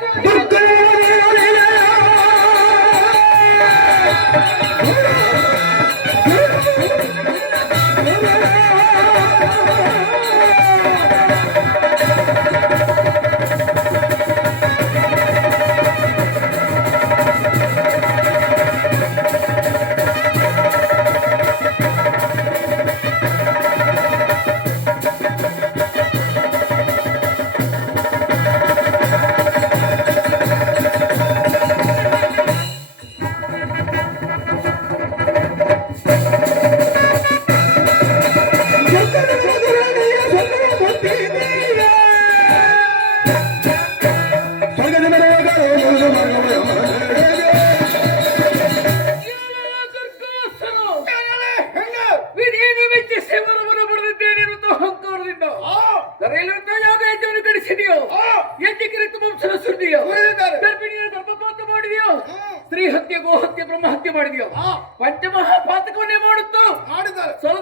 do சொல்ல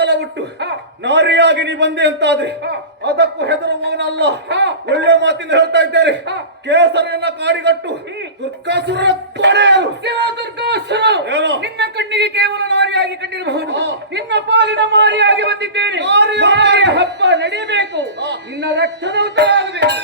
ಬಲ ಉಟ್ಟು ನಾರಿಯಾಗಿ ನೀ ಬಂದೆ ಅಂತಾದ್ರೆ ಅದಕ್ಕೂ ಹೆದರುವವನಲ್ಲ ಒಳ್ಳೆ ಮಾತಿಂದ ಹೇಳ್ತಾ ಇದ್ದಾರೆ ಕೇಸರಿಯನ್ನ ಕಾಡಿಗಟ್ಟು. ದುರ್ಗಾಸುರ ದುರ್ಗಾಸುರ. ನಿನ್ನ ಕಣ್ಣಿಗೆ ಕೇವಲ ನಾರಿಯಾಗಿ ಕಂಡಿರಬಹುದು. ನಿನ್ನ ಪಾಲಿನ ಮಾರಿಯಾಗಿ ಬಂದಿದ್ದೇನೆ. ಹಬ್ಬ ನಡೀಬೇಕು ನಿನ್ನ ರಕ್ತದ ಉದ್ದ ಆಗಬೇಕು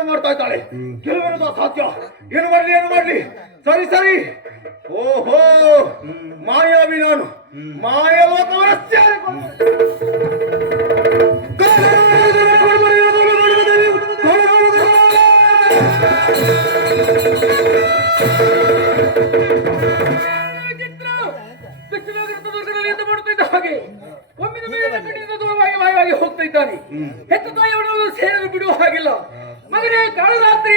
ಪ್ರಾರಂಭ ಮಾಡ್ತಾ ಇದ್ದಾಳೆ. ಗೆಲುವೆನ್ನೋದು ಅಸಾಧ್ಯ ಏನು ಮಾಡ್ಲಿ ಏನು ಮಾಡ್ಲಿ? ಸರಿ ಸರಿ. ಓಹೋ ಮಾಯಾವಿ ನಾನು. ಮಾಯಲೋಕವರ ಹಾಗೆ ಒಮ್ಮಿನ ಮೇಲೆ ಕಡೆಯಿಂದ ದೂರವಾಗಿ ವಾಯುವಾಗಿ ಹೋಗ್ತಾ ಇದ್ದಾನೆ. ಹೆತ್ತ ತಾಯಿಯವರನ್ನು ಸೇರಲು ಬಿಡುವ ಹಾಗಿಲ್ಲ. ಮಗನೇ ಕಾಳರಾತ್ರಿ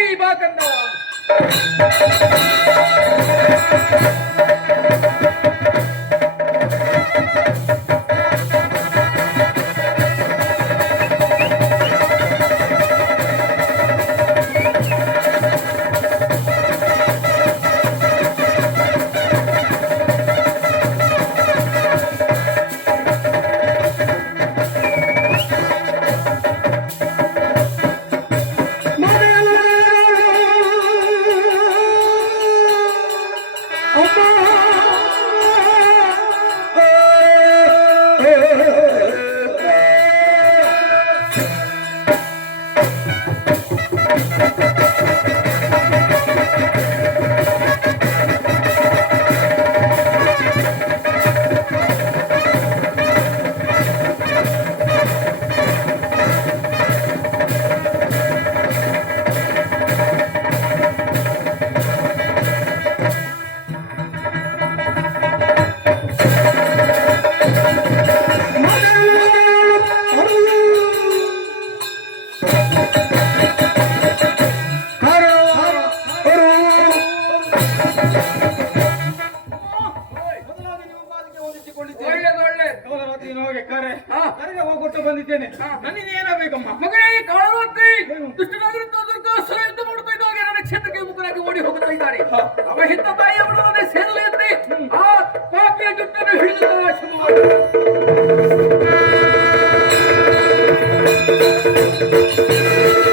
Música ಕಂದ ಒಳ್ಳೇದು ಒಳ್ಳೆ ಹಾ. ಹೋಗ್ಬಿಟ್ಟು ಬಂದಿದ್ದೇನೆ. ನನಗೆ ಏನಾಗಬೇಕಮ್ಮ ಮಗನೇ ಕಾಳರಾತ್ರಿ ದುಷ್ಟನಾಗಿರುತ್ತ ದುರ್ಗ ಸುರ ಯುದ್ಧ ಮಾಡುತ್ತಾ ನನ್ನ ಕ್ಷೇತ್ರಕ್ಕೆ ಮುಖರಾಗಿ ಓಡಿ ಹೋಗುತ್ತಾ ಇದ್ದಾರೆ. ಅವ ಹೆತ್ತ ತಾಯಿಯವರನ್ನೇ ಸೇರಲಿ ಅಂತೆ ಆ ಪಾಪಿಯ ಜುಟ್ಟನ್ನು ಹಿಡಿದು ಶುರು ಮಾಡು. ಮಾಯಾಜಾಲ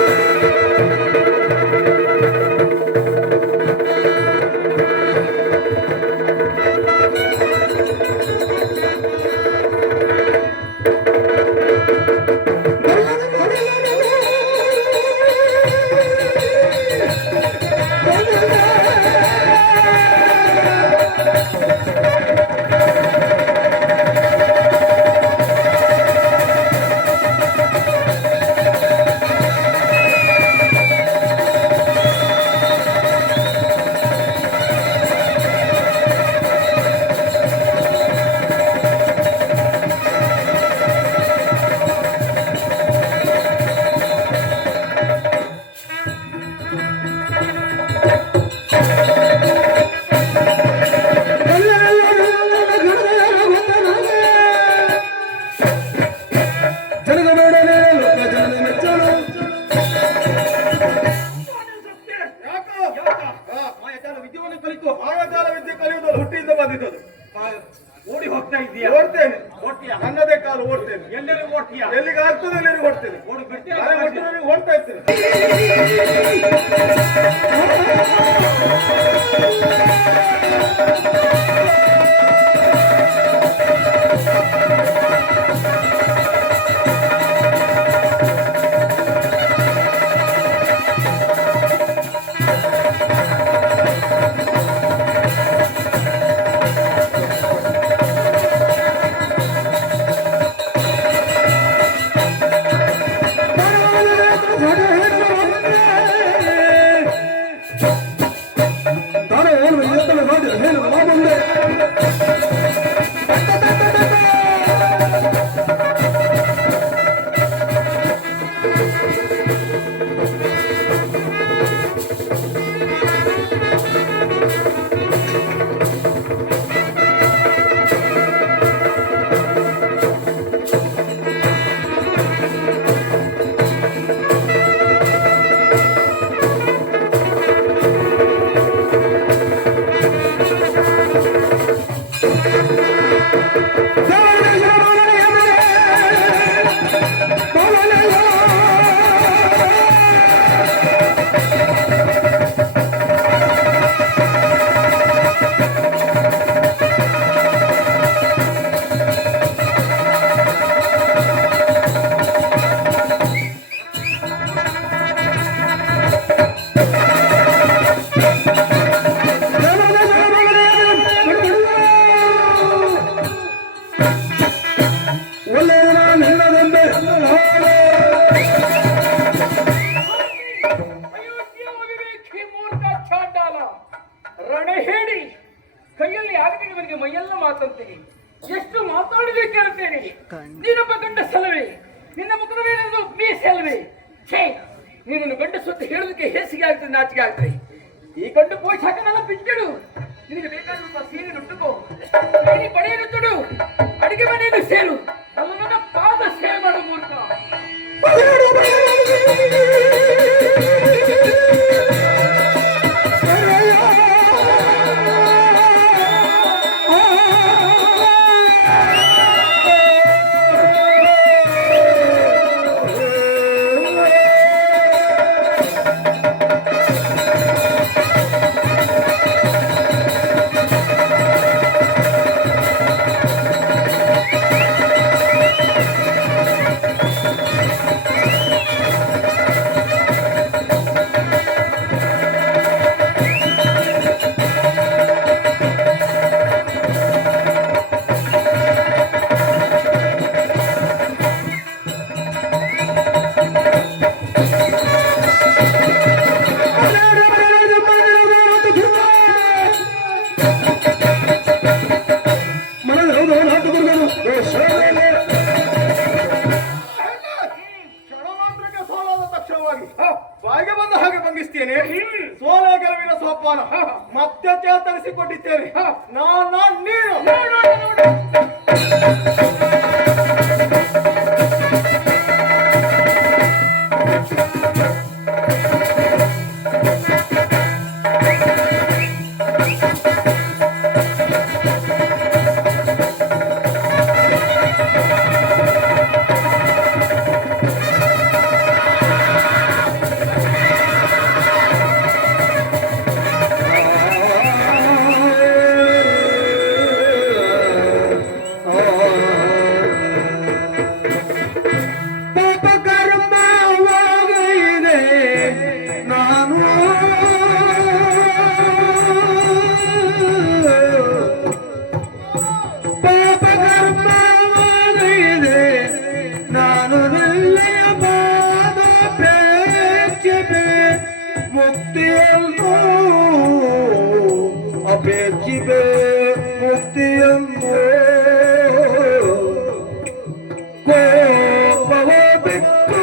Thank you.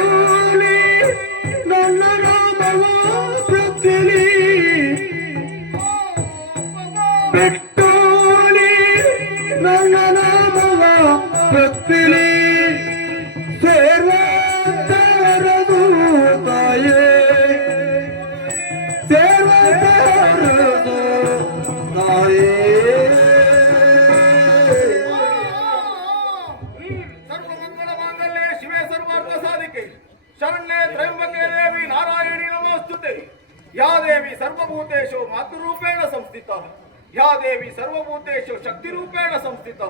ಸರ್ವಭೂತೇಶು ಶಕ್ತಿರೂಪೇಣ ಸಂಸ್ಥಿತ.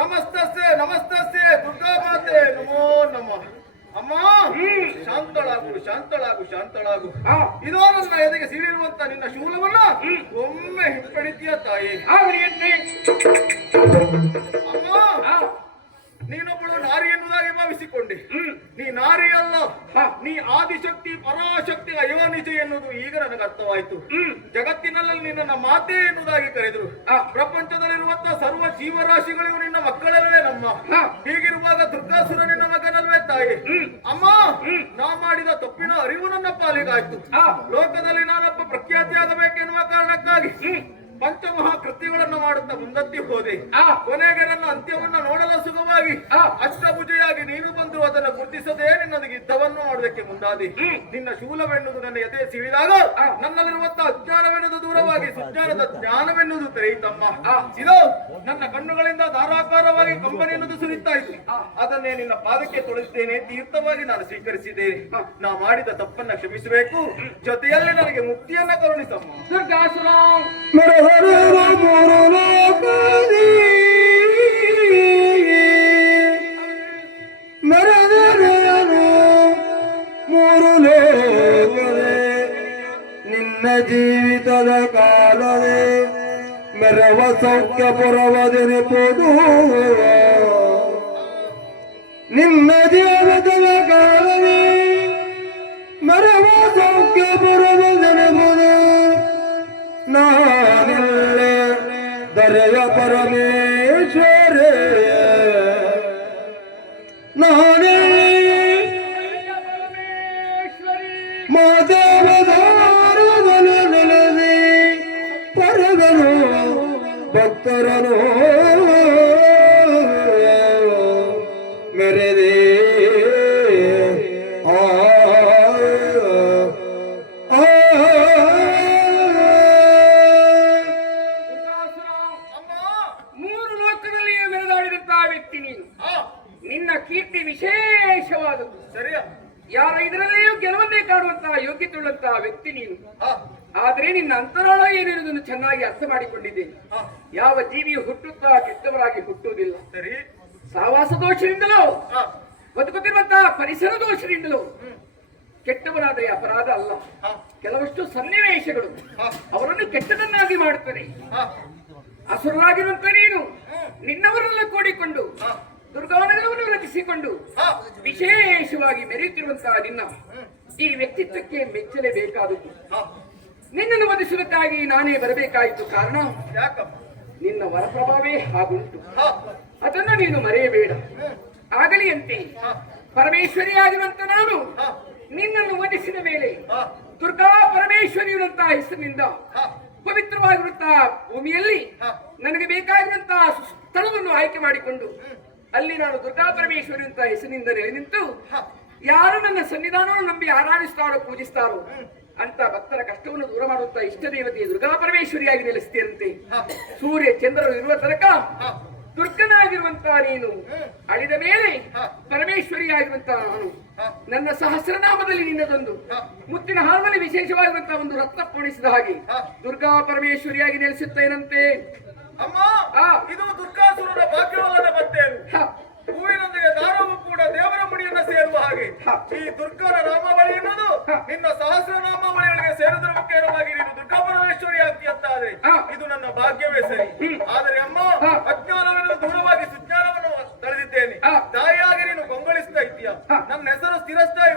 ನಮಸ್ತಸ್ತೆ ನಮಸ್ತಸ್ತೆ ದುರ್ಗಾ ಮಾತೆ ನಮೋ ನಮ. ಅಮ್ಮ ಶಾಂತಳಾಗು ಶಾಂತಳಾಗು ಶಾಂತಳಾಗು. ಇದೋ ನನ್ನ ಎದೆಗೆ ಸಿಡಿರುವಂತ ನಿನ್ನ ಶೂಲವನ್ನ ಒಮ್ಮೆ ಹಿಂಪಡಿತೀಯ ತಾಯಿ. ಅಮ್ಮ ನೀನೊಬ್ಬಳು ನಾರಿ ಎನ್ನುವುದಾಗಿ ಭಾವಿಸಿಕೊಂಡೆ. ನೀ ನಾರಿ ಅಲ್ಲ. ನೀ ಆದಿಶಕ್ತಿ ಪರಾಶಕ್ತಿ ಅಯೋನಿಜ ಎನ್ನುವುದು ಈಗ ನನಗೆ ಅರ್ಥವಾಯಿತು. ಜಗತ್ತಿನಲ್ಲಿ ನಿನ್ನ ಮಾತೆ ಎನ್ನುವುದಾಗಿ ಕರೆದರು. ಪ್ರಪಂಚದಲ್ಲಿರುವಂತಹ ಸರ್ವ ಜೀವರಾಶಿಗಳಿಗೂ ನಿನ್ನ ಮಕ್ಕಳಲ್ಲವೇ ನಮ್ಮ. ಹೀಗಿರುವಾಗ ದುರ್ಗಾಸುರ ನಿನ್ನ ಮಗನಲ್ವೇ ತಾಯಿ? ಅಮ್ಮ ನಾ ಮಾಡಿದ ತಪ್ಪಿನ ಅರಿವು ನನ್ನ ಪಾಲಿಗಾಯ್ತು. ಲೋಕದಲ್ಲಿ ನಾನಪ್ಪ ಪ್ರಖ್ಯಾತಿ ಆಗಬೇಕೆನ್ನುವ ಕಾರಣಕ್ಕಾಗಿ ಪಂಚಮಹಾ ಕೃತ್ಯಗಳನ್ನು ಮಾಡುತ್ತಾ ಮುಂದತ್ತಿ ಹೋದೆ. ಆ. ಕೊನೆಗೆ ನನ್ನ ಅಂತ್ಯವನ್ನು ನೋಡಲು ಆ. ಅಷ್ಟಭುಜೆಯಾಗಿ ನೀನು ಬಂದು ಅದನ್ನು ಗುರುತಿಸದೆ ನಿನ್ನೊಂದಿಗೆ ಯುದ್ಧವನ್ನು ಮಾಡುವುದಕ್ಕೆ ಮುಂದಾದೆ. ನಿನ್ನ ಶೂಲವೆನ್ನುವುದು ನನ್ನ ಎದೆ ಸಿಡಿದಾಗ ನನ್ನಲ್ಲಿರುವಂತಹ ಅಜ್ಞಾನವೆನ್ನುವುದು ದೂರವಾಗಿ ಸುಜ್ಞಾನದ ಜ್ಞಾನವೆನ್ನುವುದು ತೆರೆಯಿತಮ್ಮ. ಇದು ನನ್ನ ಕಣ್ಣುಗಳಿಂದ ಧಾರಾಕಾರವಾಗಿ ಕಂಬನಿ ಎನ್ನುವುದು ಸುರಿತಾ ಇತ್ತು ಅದನ್ನೇ ನಿನ್ನ ಪಾದಕ್ಕೆ ತೊಳೆದಿದ್ದೇನೆ ತೀರ್ಥವಾಗಿ ನಾನು ಸ್ವೀಕರಿಸಿದ್ದೇನೆ ನಾ ಮಾಡಿದ ತಪ್ಪನ್ನ ಕ್ಷಮಿಸಬೇಕು. ಜೊತೆಯಲ್ಲಿ ನನಗೆ ಮುಕ್ತಿಯನ್ನ ಕರುಣಿಸಮ್ಮ. ಜೀವಿತದ ಕಾಲವೇ ಮೆರವ ಸೌಖ್ಯ ಪುರವದೆನಿಪುದು ನಿನ್ನ ಜೀವಿತದ ಕಾಲವೇ ಮೆರವ ಸೌಖ್ಯ ಪುರವದೆನಿಪುದು ನಾನಿಲ್ಲೇ ಅವರನ್ನು ಕೆಟ್ಟದನ್ನಾಗಿ ಮಾಡುತ್ತದೆ. ಹಾ. ಅಸುರರಾಗಿರುವಂತ ನೀನು ನಿನ್ನವರನ್ನು ಕೂಡಿಕೊಂಡು ದುರ್ಗಾನಗರವನ್ನು ರಚಿಸಿಕೊಂಡು ವಿಶೇಷವಾಗಿ ಮೆರೆಯುತ್ತಿರುವಂತಹ ನಿನ್ನ ಈ ವ್ಯಕ್ತಿತ್ವಕ್ಕೆ ಮೆಚ್ಚಲೇ ಬೇಕಾದದ್ದು ನಿನ್ನನ್ನು ವಧಿಸುವುದಕ್ಕಾಗಿ ನಾನೇ ಬರಬೇಕಾಯಿತು ಕಾರಣ ನಿನ್ನ ವರಪ್ರಭಾವೇ ಹಾಗುಂಟು. ಅದನ್ನು ನೀನು ಮರೆಯಬೇಡ. ಆಗಲಿ ಅಂತೆ. ಹಾ. ಪರಮೇಶ್ವರಿಯಾಗಿರುವಂತ ನಾನು ನಿನ್ನನ್ನು ವಧಿಸಿದ ಮೇಲೆ ದುರ್ಗಾ ಪರಮೇಶ್ವರಿಯುವಂತಹ ಹೆಸರಿನಿಂದ ಪವಿತ್ರವಾಗಿರುವಂತಹ ಭೂಮಿಯಲ್ಲಿ. ನನಗೆ ಬೇಕಾಗಿರುವಂತಹ ಸ್ಥಳವನ್ನು ಆಯ್ಕೆ ಮಾಡಿಕೊಂಡು ಅಲ್ಲಿ ನಾನು ದುರ್ಗಾ ಪರಮೇಶ್ವರಿ ಅಂತ ಹೆಸರಿನಿಂದ ನೆಲೆ ನಿಂತು. ಯಾರು ನನ್ನ ಸನ್ನಿಧಾನವನ್ನು ನಂಬಿ ಆರಾಧಿಸ್ತಾರೋ ಪೂಜಿಸ್ತಾರೋ ಅಂತ ಭಕ್ತರ ಕಷ್ಟವನ್ನು ದೂರ ಮಾಡುವಂತ ಇಷ್ಟ ದೇವತೆ ದುರ್ಗಾ ಪರಮೇಶ್ವರಿಯಾಗಿ ನೆಲೆಸ್ತೀರಂತೆ ಸೂರ್ಯ ಚಂದ್ರರು ಇರುವ ತನಕ. ದುರ್ಗನಾಗಿರುವಂತಹ ನೀನು. ಅಳಿದ ಮೇಲೆ ಪರಮೇಶ್ವರಿ ಪರಮೇಶ್ವರಿಯಾಗಿರುವಂತಹ ನಾನು ನನ್ನ ಸಹಸ್ರನಾಮದಲ್ಲಿ ನಿನ್ನದೊಂದು. ಮುತ್ತಿನ ಹಾರ್ಮಲ್ಲಿ ವಿಶೇಷವಾಗಿರುವಂತಹ ಒಂದು ರತ್ನ ಪೋಣಿಸಿದ ಹಾಗೆ. ದುರ್ಗಾ ಪರಮೇಶ್ವರಿಯಾಗಿ ನೆಲೆಸುತ್ತೇನಂತೆ. ಅಮ್ಮ. ಇದು ದುರ್ಗಾಸುರನ ಭಾಗ್ಯವಲ್ಲದ ಮತ್ತೇನು ಹ, ಹೂವಿನೊಂದಿಗೆ ದಾರವು ಕೂಡ ದೇವರ ಮುಡಿಯನ್ನ ಸೇರುವ ಹಾಗೆ ಈ ದುರ್ಗರ ನಾಮಾವಳಿ ಎನ್ನುವುದು. ನಿನ್ನ ಸಹಸ್ರ ನಾಮಾವಳಿಗಳಿಗೆ ಸೇರಿದ್ರ ಮುಖ್ಯವಾಗಿ ನೀನು ದುರ್ಗಾ ಪರಮೇಶ್ವರಿ ಆಗ್ತಿ ಅಂತ ಆದ್ರೆ ಇದು ನನ್ನ ಭಾಗ್ಯವೇ ಸರಿ. ಆದರೆ ಅಮ್ಮ. ಅಜ್ಞಾನವನ್ನು ದೂರವಾಗಿ ಸುಜ್ಞಾನವನ್ನು ತಳೆದಿದ್ದೇನೆ. ತಾಯಿಯಾಗಿ ನೀನು ಗೊಂಗೊಳಿಸ್ತಾ ಇದ್ದೀಯ ನನ್ನ ಹೆಸರು ಸ್ಥಿರಸ್ಥಾಯಿ